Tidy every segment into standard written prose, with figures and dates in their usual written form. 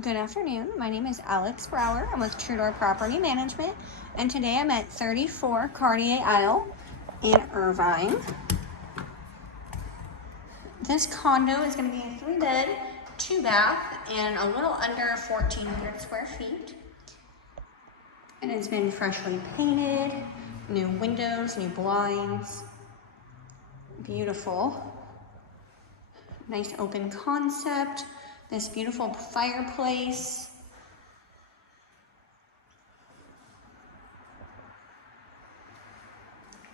Good afternoon. My name is Alex Brower. I'm with TrueDoor Property Management, and today I'm at 34 Cartier Aisle in Irvine. This condo is going to be a 3-bed, 2-bath, and a little under 1,400 square feet. And it's been freshly painted, new windows, new blinds. Beautiful. Nice open concept. This beautiful fireplace.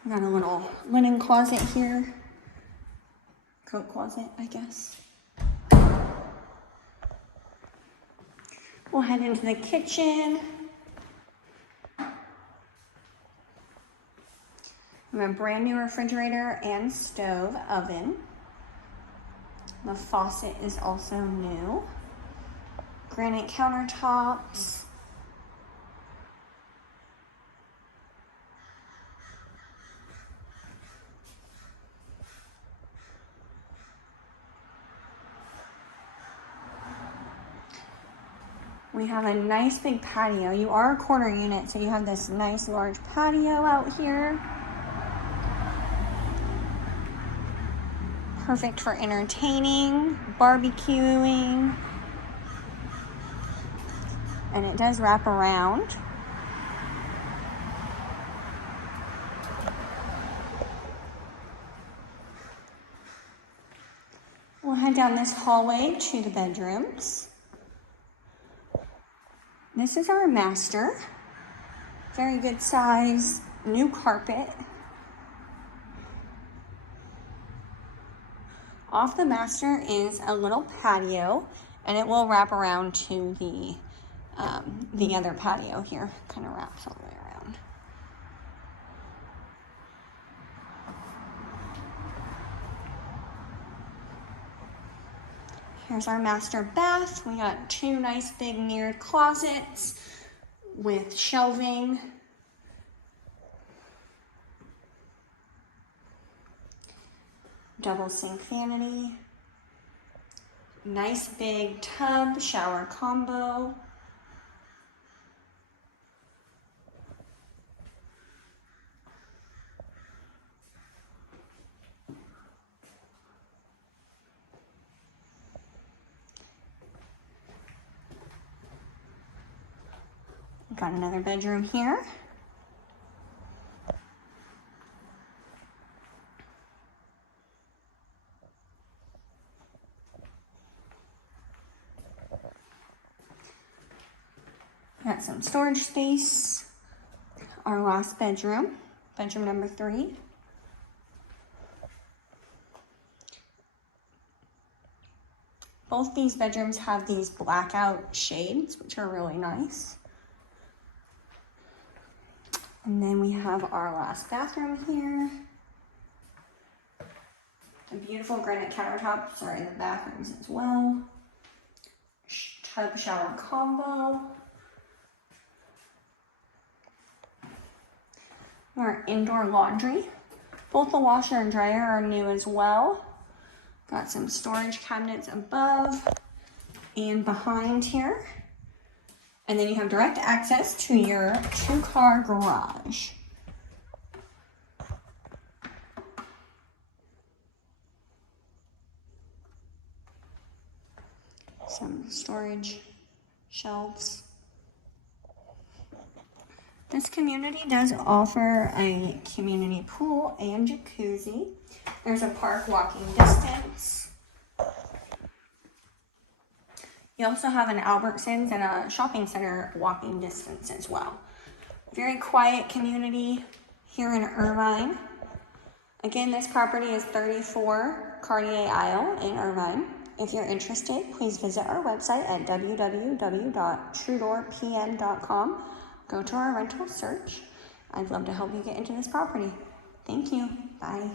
Got a little linen closet here. Coat closet, I guess. We'll head into the kitchen. We have a brand new refrigerator and stove, oven. The faucet is also new. Granite countertops. We have a nice big patio. You are a corner unit, so you have this nice large patio out here. Perfect for entertaining, barbecuing, and it does wrap around. We'll head down this hallway to the bedrooms. This is our master. Very good size, new carpet. Off the master is a little patio, and it will wrap around to the other patio here. Kind of wraps all the way around. Here's our master bath. We got 2 nice big mirrored closets with shelving. Double sink vanity. Nice big tub, shower combo. Got another bedroom here. Got some storage space. Our last bedroom, bedroom number 3. Both these bedrooms have these blackout shades, which are really nice. And then we have our last bathroom here. The beautiful granite countertops are in the bathrooms as well. Tub shower combo. Our indoor laundry. Both the washer and dryer are new as well. Got some storage cabinets above and behind here. And then you have direct access to your 2-car garage. Some storage shelves. This community does offer a community pool and jacuzzi. There's a park walking distance. You also have an Albertsons and a shopping center walking distance as well. Very quiet community here in Irvine. Again, this property is 34 Cartier Aisle in Irvine. If you're interested, please visit our website at www.truedoorpm.com. Go to our rental search. I'd love to help you get into this property. Thank you. Bye.